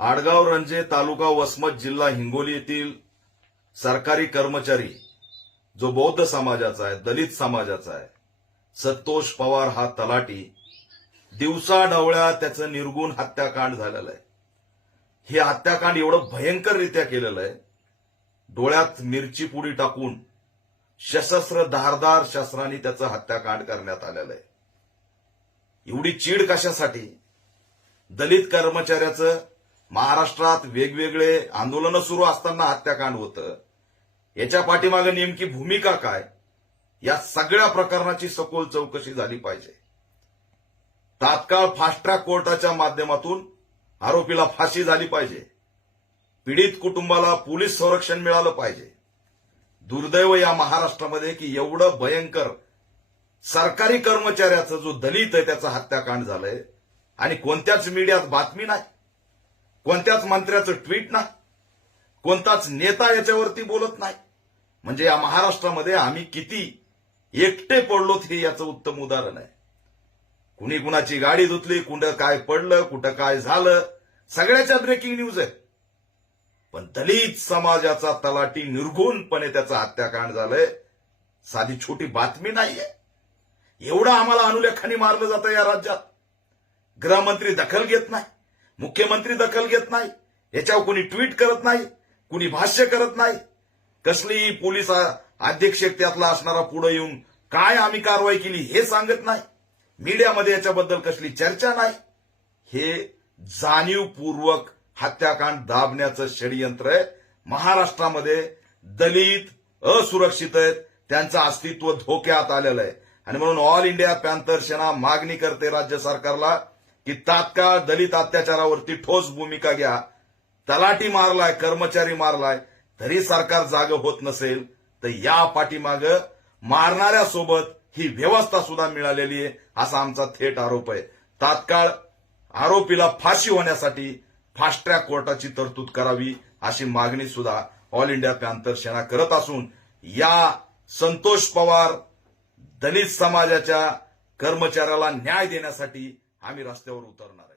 आडगाव रंजे तालुका वसमत जिल्हा हिंगोली येथील सरकारी कर्मचारी जो बौद्ध समाजाचा आहे दलित समाजाचा आहे संतोष पवार हा तलाटी दिवसा डवळ्या त्याचं निर्गुण हत्याकांड झालेलं आहे. हे हत्याकांड एवढं भयंकररित्या केलेलं आहे. डोळ्यात मिरची पुडी टाकून सशस्त्र धारदार शस्त्रांनी त्याचं हत्याकांड करण्यात आलेलं आहे. एवढी चीड कशासाठी? दलित कर्मचाऱ्याचं महाराष्ट्रात वेगवेगळे आंदोलनं सुरू असताना हत्याकांड होतं. याच्या पाठीमागे नेमकी भूमिका काय? या सगळ्या प्रकरणाची सखोल चौकशी झाली पाहिजे. तात्काळ फास्ट ट्रॅक कोर्टाच्या माध्यमातून आरोपीला फाशी झाली पाहिजे. पीडित कुटुंबाला पोलीस संरक्षण मिळालं पाहिजे. दुर्दैव या महाराष्ट्रामध्ये की एवढं भयंकर सरकारी कर्मचाऱ्याचं जो दलित आहे त्याचा हत्याकांड झालंय. आणि कोणत्याच मीडियात बातमी नाही. कोणत्याच मंत्र्याचं ट्विट नाही. कोणताच नेता याच्यावरती बोलत नाही. म्हणजे या महाराष्ट्रामध्ये आम्ही किती एकटे पडलोत हे याचं उत्तम उदाहरण आहे. कुणी कुणाची गाडी धुतली कुठं काय पडलं कुठं काय झालं सगळ्याच्या ब्रेकिंग न्यूज आहे पण दलित समाजाचा तलाटी निर्घुणपणे त्याचं हत्याकांड झालंय. साधी छोटी बातमी नाहीये. एवढं आम्हाला अनुलेखाने मारलं जातं या राज्यात. गृहमंत्री दखल घेत नाही. मुख्यमंत्री दखल घेत नाही याच्यावर कुणी ट्विट करत नाही कुणी भाष्य करत नाही. कसलीही पोलीस अध्यक्ष त्यातला असणारा पुढे येऊन काय आम्ही कारवाई केली हे सांगत नाही. मीडियामध्ये याच्याबद्दल कसली चर्चा नाही. हे जाणीवपूर्वक हत्याकांड दाबण्याचं षडयंत्र आहे. महाराष्ट्रामध्ये दलित असुरक्षित आहेत त्यांचं अस्तित्व धोक्यात आलेलं आहे. आणि म्हणून ऑल इंडिया पॅन्थर सेना मागणी करते राज्य सरकारला की तात्काळ दलित अत्याचारावरती ठोस भूमिका घ्या. तलाठी मारलाय कर्मचारी मारलाय तरी सरकार जाग होत नसेल तर या पाठीमाग मारणाऱ्यासोबत ही व्यवस्था सुद्धा मिळालेली आहे असा आमचा थेट आरोप आहे. तात्काळ आरोपीला फाशी होण्यासाठी फास्ट ट्रॅक कोर्टाची तरतूद करावी अशी मागणी सुद्धा ऑल इंडिया पॅन्थर सेना करत असून या संतोष पवार दलित समाजाच्या कर्मचाऱ्याला न्याय देण्यासाठी आम्ही रस्त्यावर उतरणार.